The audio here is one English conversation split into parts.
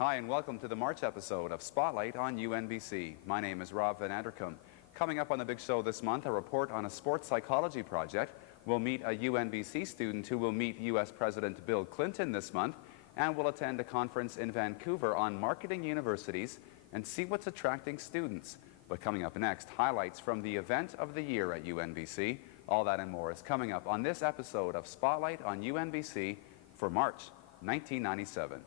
Hi and welcome to the March episode of Spotlight on UNBC. My name is Rob Van Anderkum. Coming up on the big show this month, a report on a sports psychology project. We'll meet a UNBC student who will meet U.S. President Bill Clinton this month, and we'll attend a conference in Vancouver on marketing universities and see what's attracting students. But coming up next, highlights from the event of the year at UNBC. All that and more is coming up on this episode of Spotlight on UNBC for March 1997.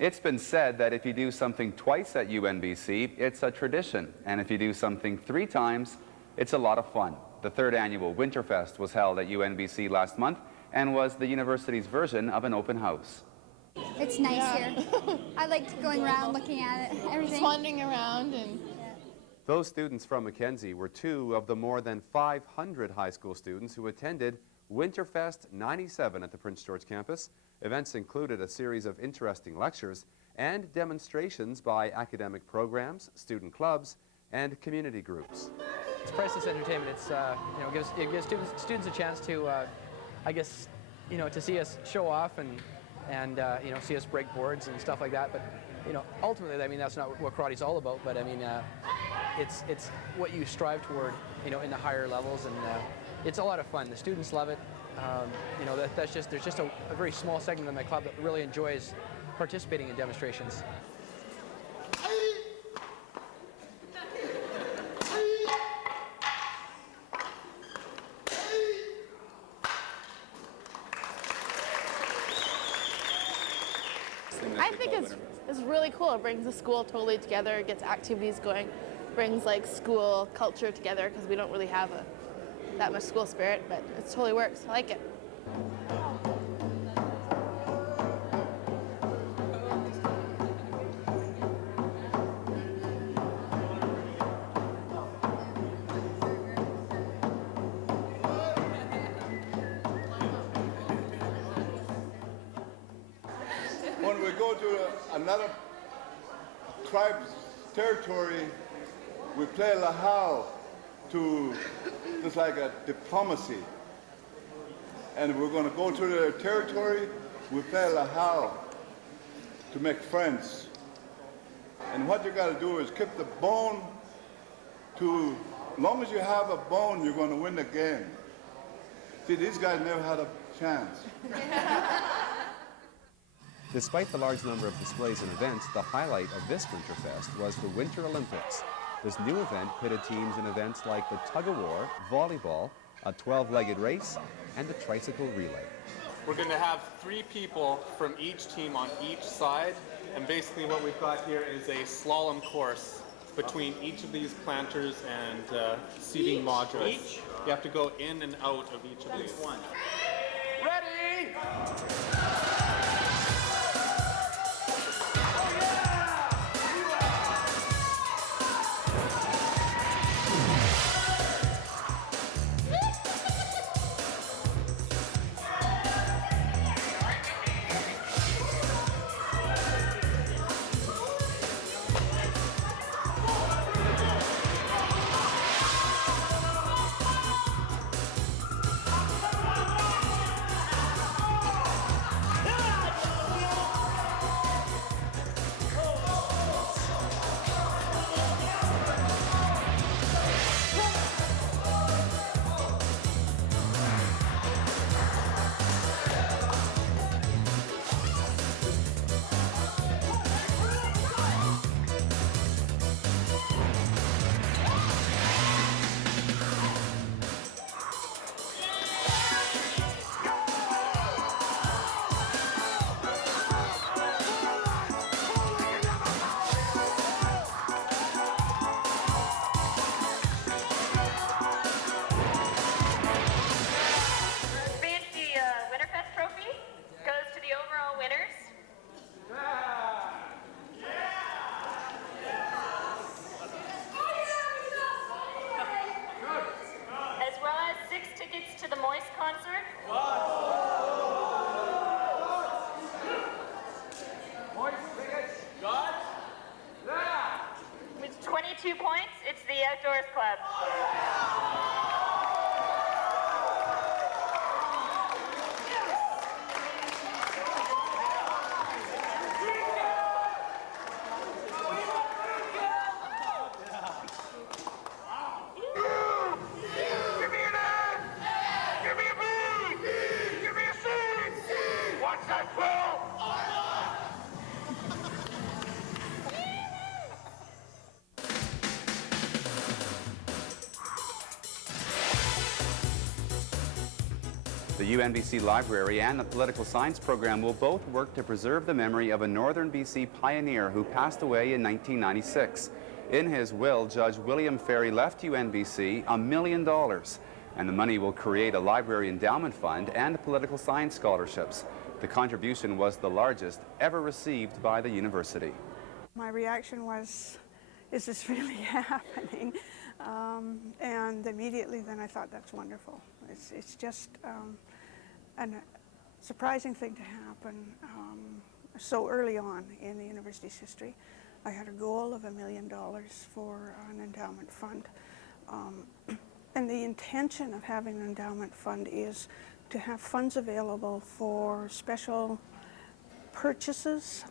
It's been said that if you do something twice at UNBC, it's a tradition, and if you do something 3 times, it's a lot of fun. The 3rd annual Winterfest was held at UNBC last month and was the university's version of an open house. It's nice here. I liked going around, looking at it, everything. Just wandering around and... Those students from Mackenzie were 2 of the more than 500 high school students who attended Winterfest 97 at the Prince George campus. Events included a series of interesting lectures and demonstrations by academic programs, student clubs, and community groups. It's priceless entertainment. It's it gives students a chance to, I guess, to see us show off and see us break boards and stuff like that. But ultimately, I mean, that's not what karate's all about. But I mean, it's what you strive toward, in the higher levels, and it's a lot of fun. The students love it. There's just a very small segment of my club that really enjoys participating in demonstrations. I think it's really cool. It brings the school totally together, it gets activities going, brings like school culture together, because we don't really have that much school spirit, but it totally works. I like it. When we go to another tribe's territory, we play lahau to just like a diplomacy. And we're going to go to their territory, we play lahau to make friends. And what you got to do is keep the bone to, as long as you have a bone, you're going to win the game. See, these guys never had a chance. Despite the large number of displays and events, the highlight of this Winterfest was the Winter Olympics. This new event pitted teams in events like the tug-of-war, volleyball, a 12-legged race, and the tricycle relay. We're going to have 3 people from each team on each side, and basically what we've got here is a slalom course between each of these planters and seating modules. You have to go in and out of each of these. Ready? 2 points. It's the Outdoors Club. The UNBC Library and the Political Science program will both work to preserve the memory of a Northern BC pioneer who passed away in 1996. In his will, Judge William Ferry left UNBC $1 million, and the money will create a library endowment fund and political science scholarships. The contribution was the largest ever received by the university. My reaction was, is this really happening? And immediately then I thought, that's wonderful. It's just a surprising thing to happen so early on in the university's history. I had a goal of $1 million for an endowment fund. And the intention of having an endowment fund is to have funds available for special purchases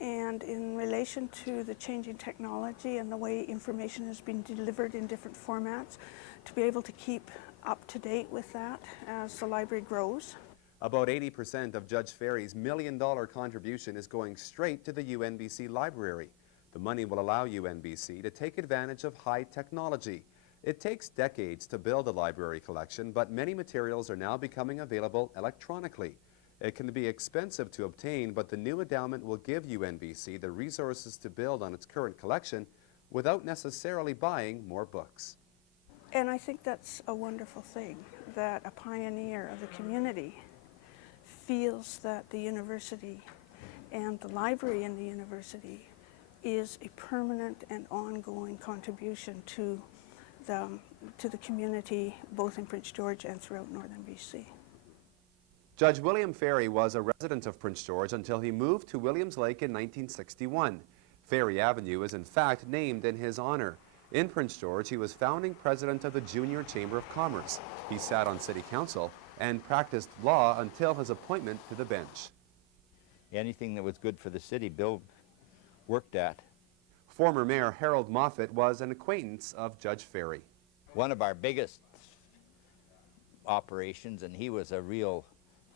and in relation to the changing technology and the way information has been delivered in different formats, to be able to keep up to date with that as the library grows. About 80% of Judge Ferry's $1 million contribution is going straight to the UNBC Library. The money will allow UNBC to take advantage of high technology. It takes decades to build a library collection, but many materials are now becoming available electronically. It can be expensive to obtain, but the new endowment will give UNBC the resources to build on its current collection without necessarily buying more books. And I think that's a wonderful thing, that a pioneer of the community feels that the university and the library in the university is a permanent and ongoing contribution to the community, both in Prince George and throughout northern BC. Judge William Ferry was a resident of Prince George until he moved to Williams Lake in 1961. Ferry Avenue is in fact named in his honor. In Prince George, he was founding president of the Junior Chamber of Commerce. He sat on city council and practiced law until his appointment to the bench. Anything that was good for the city, Bill worked at. Former Mayor Harold Moffatt was an acquaintance of Judge Ferry. One of our biggest operations, and he was a real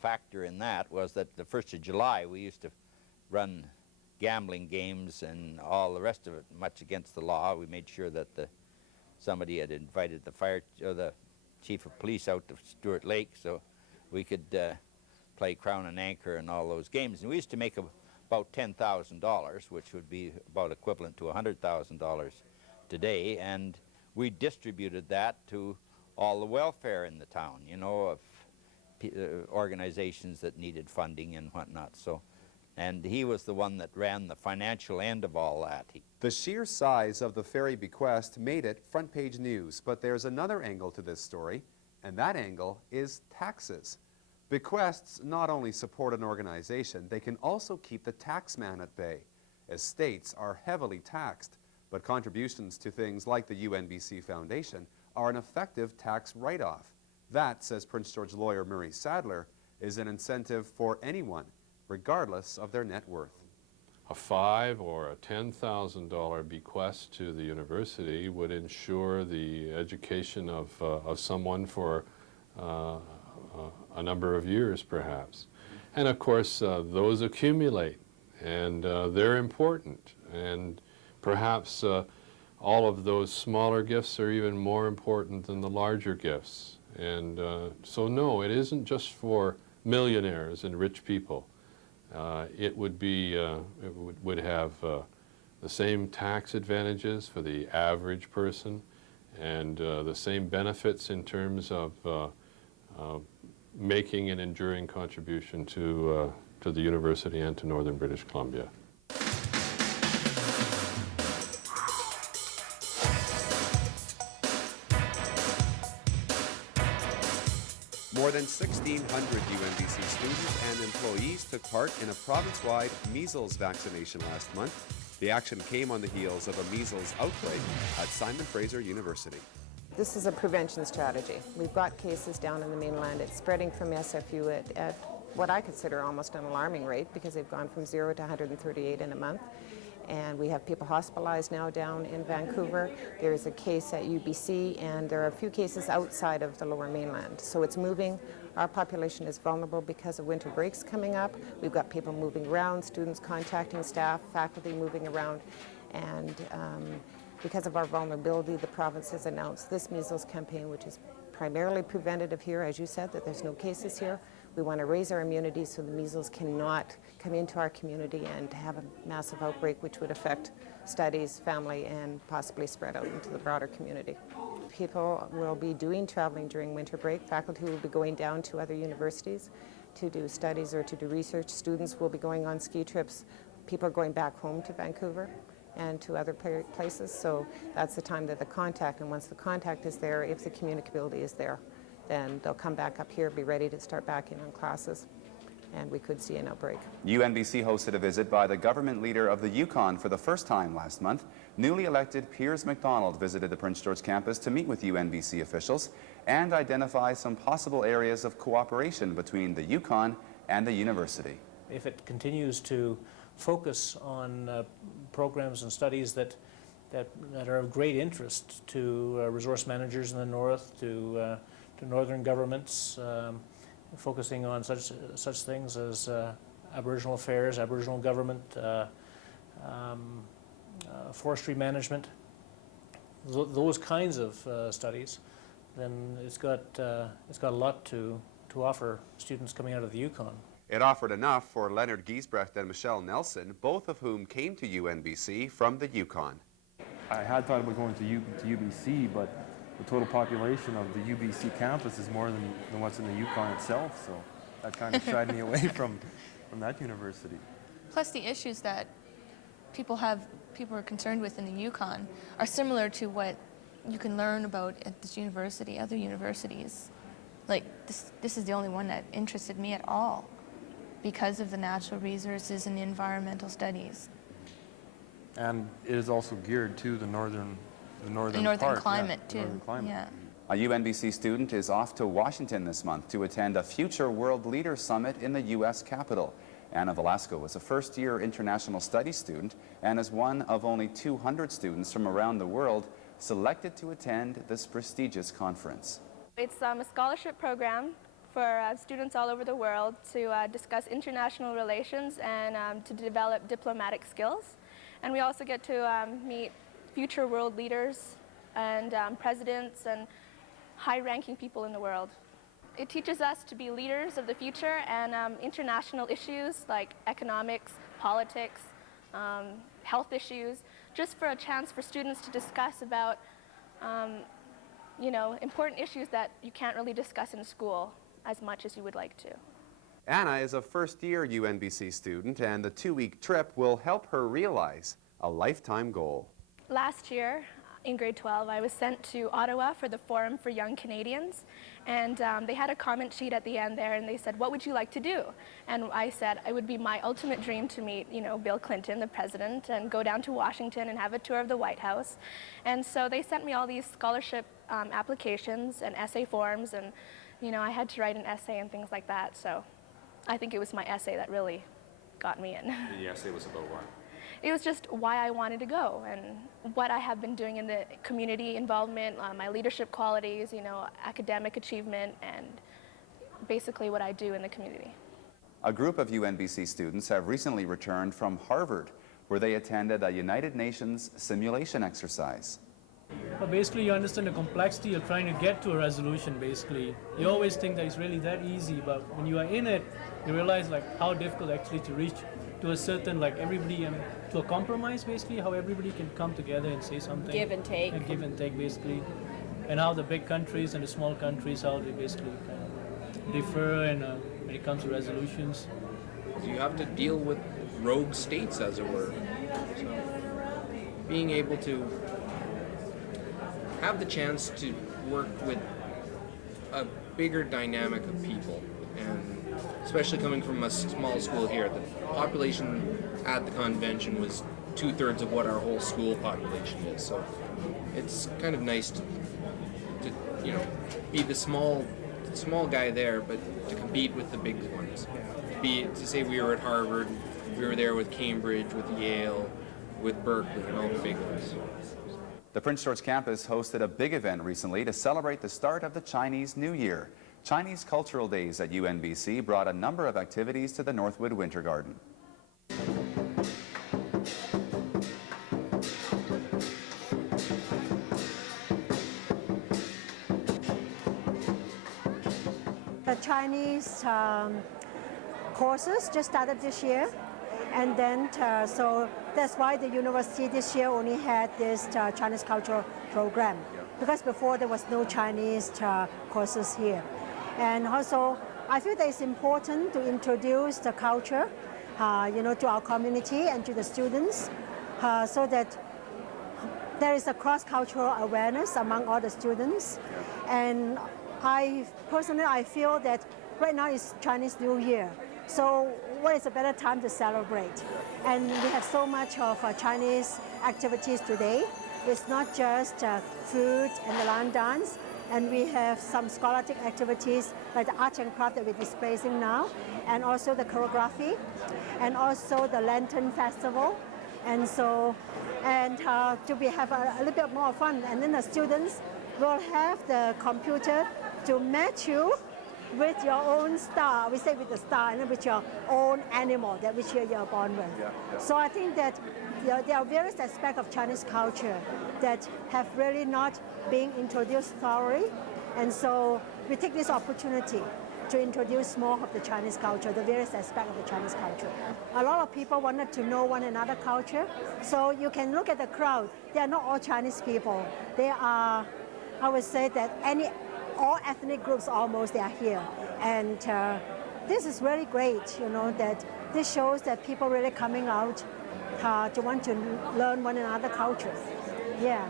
factor in that, was that the 1st of July we used to run gambling games and all the rest of it, much against the law. We made sure that somebody had invited the chief of police out to Stewart Lake so we could play Crown and Anchor and all those games. And we used to make about $10,000, which would be about equivalent to $100,000 today, and we distributed that to all the welfare in the town, you know, of organizations that needed funding and whatnot. And he was the one that ran the financial end of all that. The sheer size of the Ferry bequest made it front page news, but there's another angle to this story, and that angle is taxes. Bequests not only support an organization, they can also keep the taxman at bay. Estates are heavily taxed, but contributions to things like the UNBC Foundation are an effective tax write-off. That, says Prince George lawyer Murray Sadler, is an incentive for anyone, regardless of their net worth. A $5,000 or a $10,000 bequest to the university would ensure the education of someone for a number of years, perhaps. And of course, those accumulate, and they're important. And perhaps all of those smaller gifts are even more important than the larger gifts. And so no, it isn't just for millionaires and rich people. It would be, would have the same tax advantages for the average person, and the same benefits in terms of making an enduring contribution to the university and to northern British Columbia. More than 1,600 UNBC students and employees took part in a province-wide measles vaccination last month. The action came on the heels of a measles outbreak at Simon Fraser University. This is a prevention strategy. We've got cases down in the mainland. It's spreading from SFU at what I consider almost an alarming rate, because they've gone from 0 to 138 in a month. And we have people hospitalized now down in Vancouver. There's a case at UBC, and there are a few cases outside of the lower mainland. So it's moving. Our population is vulnerable because of winter breaks coming up. We've got people moving around, students contacting staff, faculty moving around. And because of our vulnerability, the province has announced this measles campaign, which is primarily preventative here, as you said, that there's no cases here. We want to raise our immunity so the measles cannot come into our community and have a massive outbreak which would affect studies, family, and possibly spread out into the broader community. People will be doing traveling during winter break. Faculty will be going down to other universities to do studies or to do research. Students will be going on ski trips. People are going back home to Vancouver and to other places, so that's the time that the contact, and once the contact is there, if the communicability is there, then they'll come back up here, be ready to start back in on classes, and we could see an outbreak. UNBC hosted a visit by the government leader of the Yukon for the first time last month. Newly elected Piers McDonald visited the Prince George campus to meet with UNBC officials and identify some possible areas of cooperation between the Yukon and the university. If it continues to focus on programs and studies that are of great interest to resource managers in the north, to northern governments, focusing on such things as Aboriginal affairs, Aboriginal government, forestry management, those kinds of studies, then it's got a lot to offer students coming out of the Yukon. It offered enough for Leonard Giesbrecht and Michelle Nelson, both of whom came to UNBC from the Yukon. I had thought about going to UBC, but the total population of the UBC campus is more than what's in the Yukon itself, so that kind of shied me away from that university. Plus the issues that people are concerned with in the Yukon are similar to what you can learn about at this university, other universities. Like this is the only one that interested me at all, because of the natural resources and the environmental studies. And it is also geared to the northern climate, too. Northern climate. Yeah. A UNBC student is off to Washington this month to attend a Future World Leaders Summit in the U.S. Capitol. Anna Velasco is a first-year international studies student and is one of only 200 students from around the world selected to attend this prestigious conference. It's a scholarship program for students all over the world to discuss international relations and to develop diplomatic skills. And we also get to meet future world leaders and presidents and high-ranking people in the world. It teaches us to be leaders of the future and international issues like economics, politics, health issues, just for a chance for students to discuss about important issues that you can't really discuss in school as much as you would like to. Anna is a first-year UNBC student, and the 2-week trip will help her realize a lifetime goal. Last year, in grade 12, I was sent to Ottawa for the Forum for Young Canadians, and they had a comment sheet at the end there, and they said, "What would you like to do?" And I said, it would be my ultimate dream to meet, Bill Clinton, the president, and go down to Washington and have a tour of the White House. And so they sent me all these scholarship applications and essay forms, and I had to write an essay and things like that. So I think it was my essay that really got me in. The essay was about what? It was just why I wanted to go and what I have been doing in the community involvement, my leadership qualities, academic achievement, and basically what I do in the community. A group of UNBC students have recently returned from Harvard, where they attended a United Nations simulation exercise. But basically, you understand the complexity of trying to get to a resolution, basically. You always think that it's really that easy, but when you are in it, you realize how difficult actually to reach to a certain, everybody, to a compromise, basically, how everybody can come together and say something. Give and take. And give and take, basically. And how the big countries and the small countries, how they basically kind of differ and when it comes to resolutions. You have to deal with rogue states, as it were. So being able to have the chance to work with a bigger dynamic of people, and especially coming from a small school here, the population at the convention was 2/3 of what our whole school population is. So it's kind of nice to you know, be the small guy there, but to compete with the big ones. To say we were at Harvard, we were there with Cambridge, with Yale, with Berkeley, and all the big ones. The Prince George campus hosted a big event recently to celebrate the start of the Chinese New Year. Chinese Cultural Days at UNBC brought a number of activities to the Northwood Winter Garden. The Chinese courses just started this year, and then so that's why the university this year only had this Chinese cultural program, because before there was no Chinese courses here. And also I feel that it's important to introduce the culture you know, to our community and to the students, so that there is a cross-cultural awareness among all the students. And personally, I feel that right now is Chinese New Year. So what is a better time to celebrate? And we have so much of Chinese activities today. It's not just food and the lion dance, and we have some scholastic activities like the art and craft that we're displaying now, and also the choreography, and also the Lantern Festival. And so, and to have a little bit more fun. And then the students will have the computer to match you with your own star. We say with the star, and then with your own animal that which you're born with. So I think that there are various aspects of Chinese culture that have really not been introduced thoroughly. And so we take this opportunity to introduce more of the Chinese culture, the various aspects of the Chinese culture. A lot of people wanted to know one another culture. So you can look at the crowd. They are not all Chinese people. They are, I would say that all ethnic groups almost, they are here. And this is really great, you know, that this shows that people really coming out to want to learn one another culture. Yeah.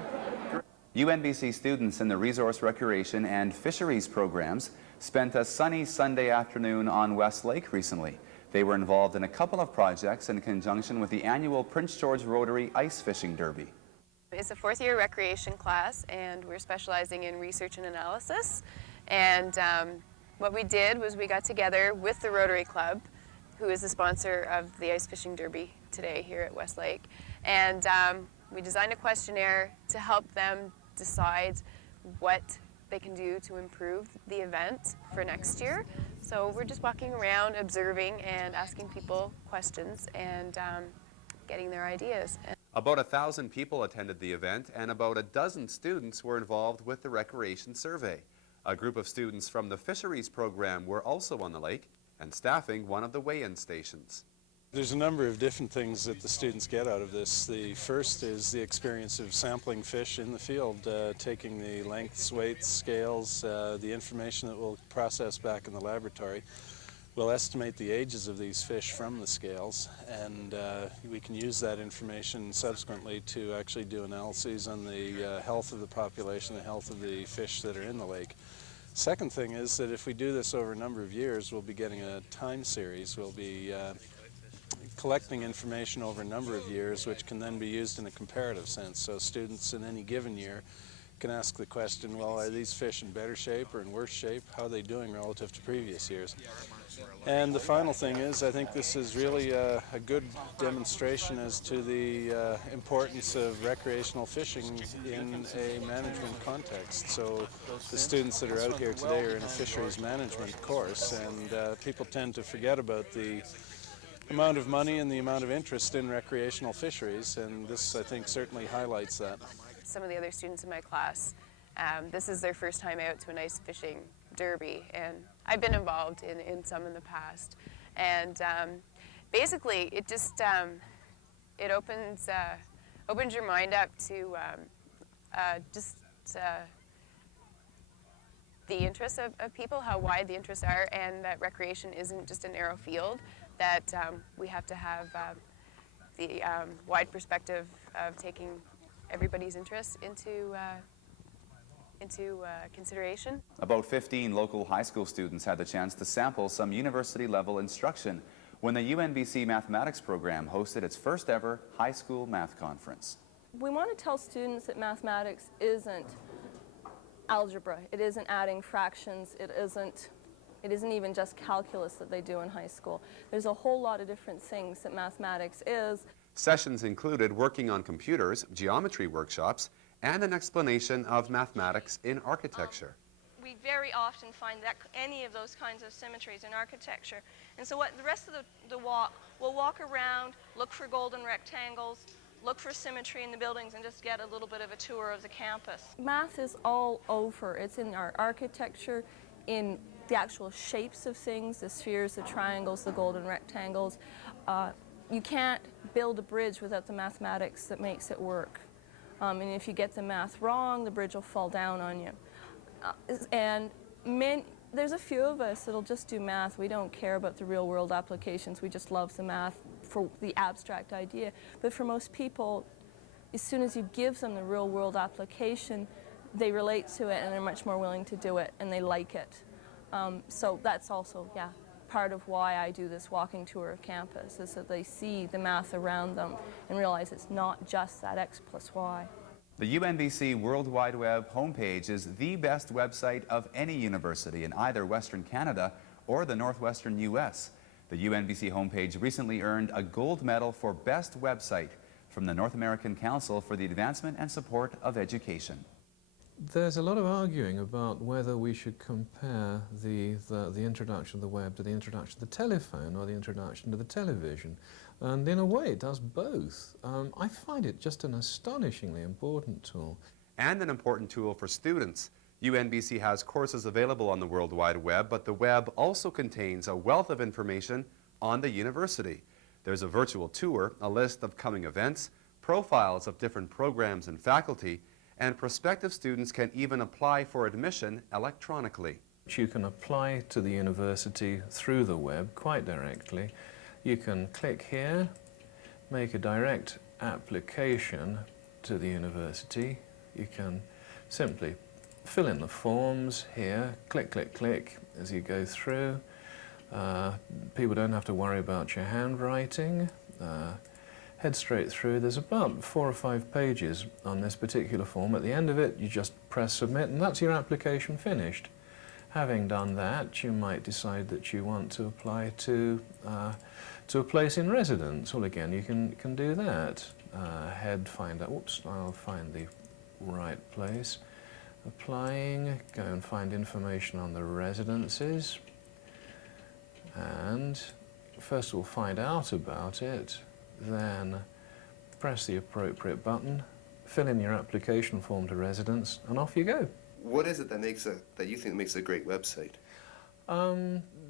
UNBC students in the Resource Recreation and Fisheries programs spent a sunny Sunday afternoon on West Lake recently. They were involved in a couple of projects in conjunction with the annual Prince George Rotary Ice Fishing Derby. It's a fourth-year recreation class, and we're specializing in research and analysis. And what we did was we got together with the Rotary Club, who is the sponsor of the Ice Fishing Derby today here at West Lake. And we designed a questionnaire to help them decide what they can do to improve the event for next year. So we're just walking around, observing, and asking people questions and getting their ideas. About 1,000 people attended the event, and about a dozen students were involved with the recreation survey. A group of students from the Fisheries program were also on the lake and staffing one of the weigh-in stations. There's a number of different things that the students get out of this. The first is the experience of sampling fish in the field, taking the lengths, weights, scales, the information that we'll process back in the laboratory. We'll estimate the ages of these fish from the scales, and we can use that information subsequently to actually do analyses on the health of the population, the health of the fish that are in the lake. Second thing is that if we do this over a number of years, we'll be getting a time series. We'll be collecting information over a number of years, which can then be used in a comparative sense. So students in any given year can ask the question, well, are these fish in better shape or in worse shape? How are they doing relative to previous years? And the final thing is, I think this is really a good demonstration as to the importance of recreational fishing in a management context. So the students that are out here today are in a fisheries management course, and people tend to forget about the amount of money and the amount of interest in recreational fisheries, and this, I think, certainly highlights that. Some of the other students in my class, this is their first time out to an ice fishing derby, and I've been involved in some in the past. And basically, it just it opens your mind up to the interests of people, how wide the interests are, and that recreation isn't just a narrow field, that we have to have the wide perspective of taking everybody's interests into consideration. About 15 local high school students had the chance to sample some university-level instruction. when the UNBC Mathematics program hosted its first ever high school math conference. We want to tell students that mathematics isn't algebra. It isn't adding fractions. It isn't even just calculus that they do in high school. There's a whole lot of different things that mathematics is. Sessions included working on computers, geometry workshops, and an explanation of mathematics in architecture. We very often find that any of those kinds of symmetries in architecture. And so what the rest of the walk, we'll walk around, look for golden rectangles, look for symmetry in the buildings, and just get a little bit of a tour of the campus. Math is all over. It's in our architecture, in the actual shapes of things, the spheres, the triangles, the golden rectangles. You can't build a bridge without the mathematics that makes it work. And if you get the math wrong, the bridge will fall down on you. There's a few of us that'll just do math. We don't care about the real-world applications. We just love the math for the abstract idea. But for most people, as soon as you give them the real-world application, they relate to it and they're much more willing to do it and they like it. So that's also, yeah, part of why I do this walking tour of campus, is that they see the math around them and realize it's not just that X plus Y. The UNBC World Wide Web homepage is the best website of any university in either Western Canada or the Northwestern U.S. The UNBC homepage recently earned a gold medal for Best Website from the North American Council for the Advancement and Support of Education. There's a lot of arguing about whether we should compare the introduction of the web to the introduction of the telephone or the introduction to the television. And in a way, it does both. I find it just an astonishingly important tool. And an important tool for students. UNBC has courses available on the World Wide Web, but the web also contains a wealth of information on the university. There's a virtual tour, a list of coming events, profiles of different programs and faculty, and prospective students can even apply for admission electronically. You can apply to the university through the web quite directly. You can click here, make a direct application to the university. You can simply fill in the forms here, click, click, click as you go through. People don't have to worry about your handwriting. Head straight through. There's about 4 or 5 pages on this particular form. At the end of it, you just press submit, and that's your application finished. Having done that, you might decide that you want to apply to a place in residence. Well, again, you can do that. I'll find the right place. Applying, go and find information on the residences, and first of all find out about it, then press the appropriate button, fill in your application form to residence, and off you go. What is it that you think makes a great website?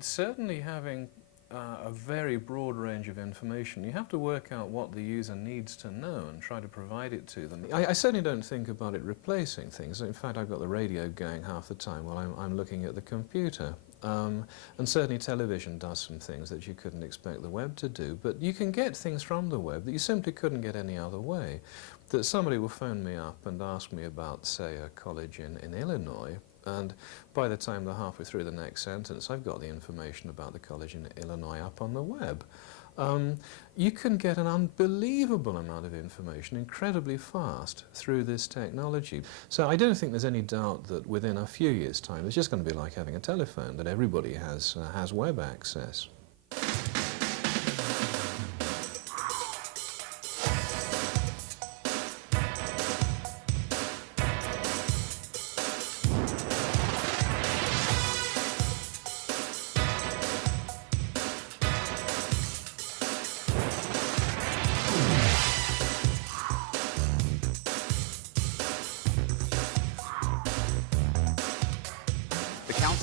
Certainly having a very broad range of information. You have to work out what the user needs to know and try to provide it to them. I certainly don't think about it replacing things. In fact, I've got the radio going half the time while I'm looking at the computer. And certainly television does some things that you couldn't expect the web to do, but you can get things from the web that you simply couldn't get any other way. That somebody will phone me up and ask me about, say, a college in Illinois, and by the time they're halfway through the next sentence, I've got the information about the college in Illinois up on the web. You can get an unbelievable amount of information incredibly fast through this technology. So I don't think there's any doubt that within a few years' time, it's just going to be like having a telephone, that everybody has web access.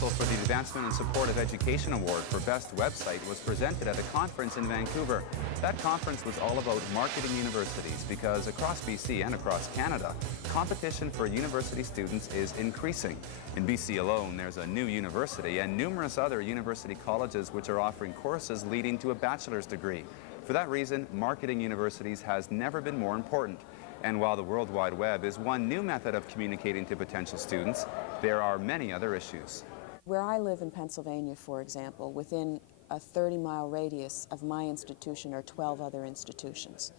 For the Advancement and Support of Education Award for Best Website was presented at a conference in Vancouver. That conference was all about marketing universities because across BC and across Canada, competition for university students is increasing. In BC alone, there's a new university and numerous other university colleges which are offering courses leading to a bachelor's degree. For that reason, marketing universities has never been more important. And while the World Wide Web is one new method of communicating to potential students, there are many other issues. Where I live in Pennsylvania, for example, within a 30-mile radius of my institution or 12 other institutions.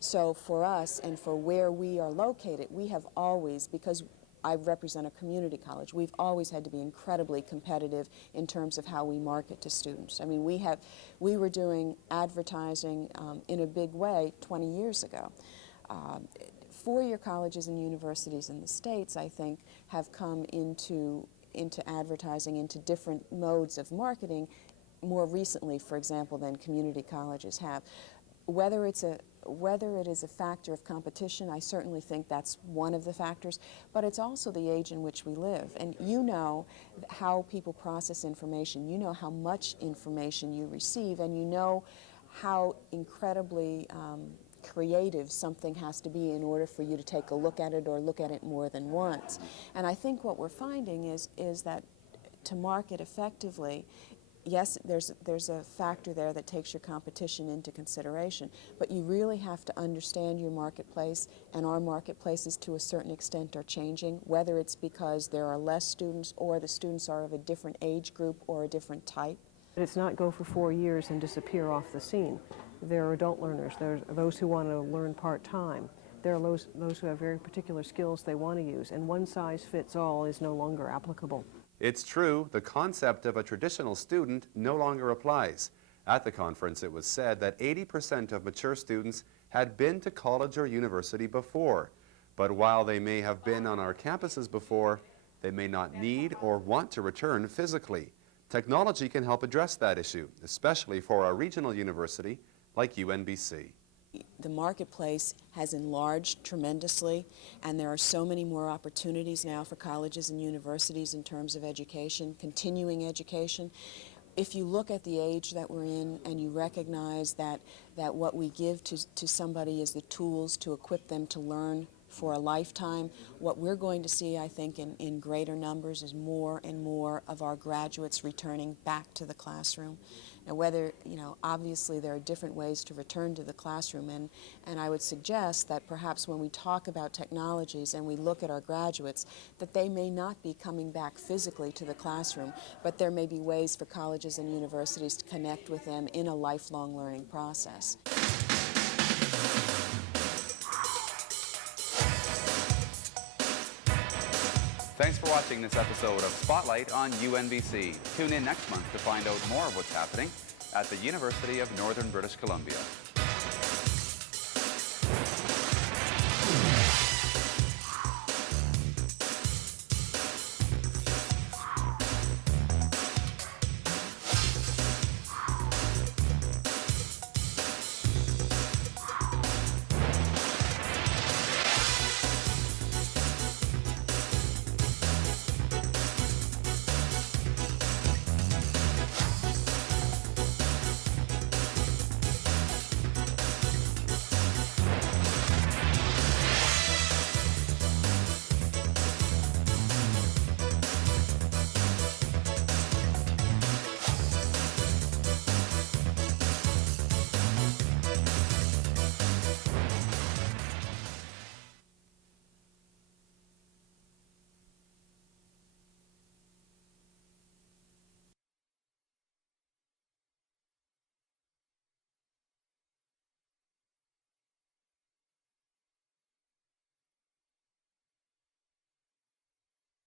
So for us and for where we are located, we have always, because I represent a community college, we've always had to be incredibly competitive in terms of how we market to students. I mean, we were doing advertising in a big way 20 years ago. Four-year colleges and universities in the States, I think, have come into advertising, into different modes of marketing more recently, for example, than community colleges have. Whether it is a factor of competition, I certainly think that's one of the factors, but it's also the age in which we live. And you know how people process information, you know how much information you receive, and you know how incredibly creative something has to be in order for you to take a look at it or look at it more than once. And I think what we're finding is that to market effectively, yes, there's a factor there that takes your competition into consideration, but you really have to understand your marketplace, and our marketplaces to a certain extent are changing, whether it's because there are less students or the students are of a different age group or a different type. It's not go for 4 years and disappear off the scene. There are adult learners, there are those who want to learn part-time. There are those who have very particular skills they want to use, and one size fits all is no longer applicable. It's true, the concept of a traditional student no longer applies. At the conference, it was said that 80% of mature students had been to college or university before. But while they may have been on our campuses before, they may not need or want to return physically. Technology can help address that issue, especially for a regional university like UNBC. The marketplace has enlarged tremendously, and there are so many more opportunities now for colleges and universities in terms of education, continuing education. If you look at the age that we're in and you recognize that what we give to somebody is the tools to equip them to learn for a lifetime, what we're going to see, I think, in greater numbers is more and more of our graduates returning back to the classroom. Now, whether, obviously there are different ways to return to the classroom, and I would suggest that perhaps when we talk about technologies and we look at our graduates, that they may not be coming back physically to the classroom, but there may be ways for colleges and universities to connect with them in a lifelong learning process. Thanks for watching this episode of Spotlight on UNBC. Tune in next month to find out more of what's happening at the University of Northern British Columbia.